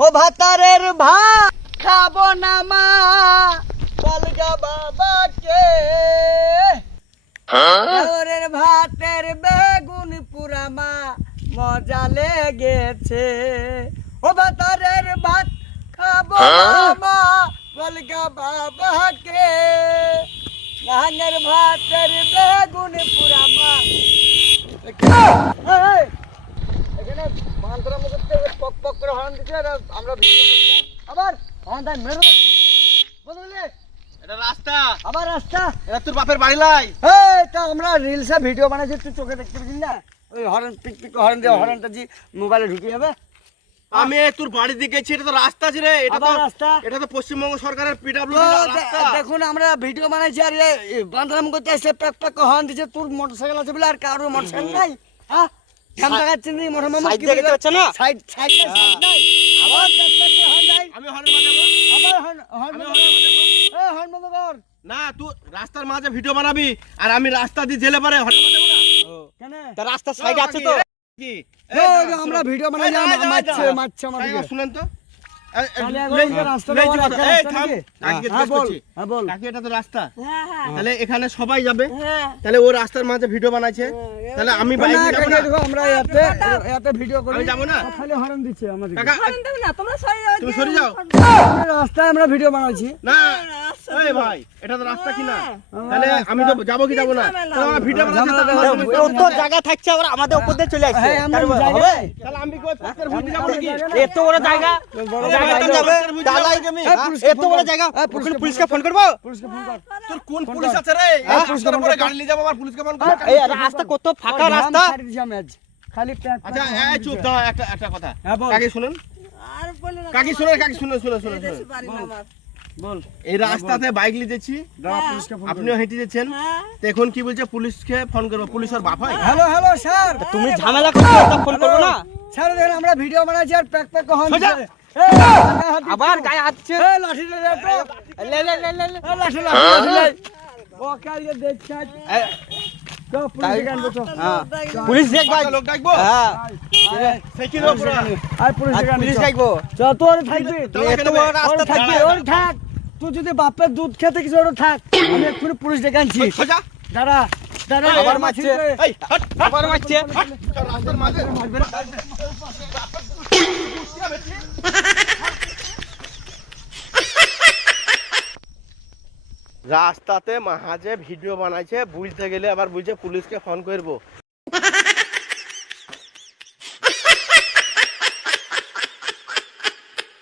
ও ভাতারের ভাত খাব না মা। কলগা বাবাকে। ওরের ভাতের বেগুন পুরা মা মজা লেগেছে। ও ভাতারের ভাত খাব না মা কলগা বাবাকে। ধানের ভাতের বেগুন পুরা মা। এখানে বান্ধরা মতো পক পক করে হর্ন দিচ্ছে আর আমরা আবার? হর্ন দেয় মেরো এটা রাস্তা। আবার রাস্তা? এটা তোর বাপের বাড়ি লাই। এই তো আমরা রিলসে ভিডিও বানাইছি তুই চোখে দেখতে পাচ্ছিস না? ওই হর্ন পিক পিক হর্ন দিয়ে হর্নটা জি মোবাইলে ঢুকে যাবে। আমি তোর বাড়ি দিকে গেছি এটা তো রাস্তা আছে রে। এটা তো রাস্তা? এটা তো পশ্চিমবঙ্গ সরকারের রাস্তা। দেখুন আমরা ভিডিও বানাইছি আর বান্ধরাম করতে এসে প্যাক প্যাক হর্ন দিচ্ছে। তোর মোটরসাইকেল আছে বলে আর কারোর মোটরসাইকেল নাই হ্যাঁ? দেখাচ্ছেন নি মামা? সাইড সাইড সাইড নাই। আবার করে আমি হর্ন বাজাবো? আবার হর্ন হর্ন আমি বন্ধ হর্ন বাজাবো? এই হর্ন বন্ধ কর। না তুই রাস্তার মাঝে ভিডিও বানাবি আর আমি রাস্তা দিয়ে জেলে পারে হর্ন বাজাবো না। কেন? তা রাস্তার সাইড আছে তো? কি আমরা ভিডিও বানাই মারছে মারছে শুনেন তো। তাহলে এখন। নাকি? কাকিকে হ্যাঁ জিজ্ঞেস বল করছি। হ্যাঁ বল। কাকি, এটা তো রাস্তা। হ্যাঁ। তাহলে এখানে সবাই যাবে। তাহলে ও রাস্তার মাঝে ভিডিও বানাইছে। তাহলে আমি না, যাব না। দেখো, আমরা এতে এতে ভিডিও করি। যাব না? খালি হরন দিচ্ছে আমাদের তুমি সরে যাও। রাস্তায় আমরা ভিডিও বানাচ্ছি। না এই ভাই এটা তো রাস্তা কি না তাহলে আমি তো যাব কি যাব না? তাহলে আমার ভিডিও বানাচ্ছে ঝামেলা। তাহলে দেওয়া আমি যাবে। যাব ও তো জায়গা থাকছে আবার আমাদের উপর দিয়ে চলে আসছে। হ্যাঁ। তাহলে আমি কই পাকের ভুল যাব নাকি? এত বড় জায়গা। জায়গা যাবে। দালাই জমি এত বড় জায়গা। পুলিশকে পুলিশকে ফোন করব? পুলিশকে ফোন কর। তোর কোন পুলিশ আছে রে? পুলিশকে উপরে গাড়ি নিয়ে যাব আবার পুলিশকে ফোন হ্যাঁ, করব এই রাস্তা কত ফাঁকা রাস্তা। খালি আচ্ছা এই চুপ দাও একটা একটা কথা। হ্যাঁ, বল। কাকি শুনুন? কাকি শুনুন কাকি শুনুন শুনুন শুনুন শুনুন। বল। এই রাস্তাতে বাইক লিতেছি। ফোন আপনিও হেঁটে যাচ্ছেন। এখন কি বলছে? পুলিশকে ফোন করব। পুলিশের বাপ হয়? Hello hello sir. তুমি ঝামেলা করছ ফোন করব না? স্যার দেখেন আমরা ভিডিও বানাচ্ছি আর প্যাক প্যাক দিচ্ছে। আবার গায়ে হাঁটছে এই, লাঠিটা লে লে লে লে লে। লাঠি, লাঠি, লাঠি লে। ওকে আজকে দেখছি। হ্যাঁ। পুলিশ দেখবা হ্যাঁ? আর পুলিশ দেখব। চ, তোর থাকবি থাকবি থাকবে? ওর থাক। তুই যদি বাপের দুধ খেতে কিছু ওর থাক আমি এক্ষুনি পুলিশ ডেকে আনছি। সোজা। দাঁড়া দাঁড়া আবার আবার মারছে। মারছে। এই আবার মারছে। রাস্তার মাঝে। রাস্তাতে মাহাজে ভিডিও বানাইছে বুঝতে গেলে আবার বুঝছে পুলিশকে ফোন করব।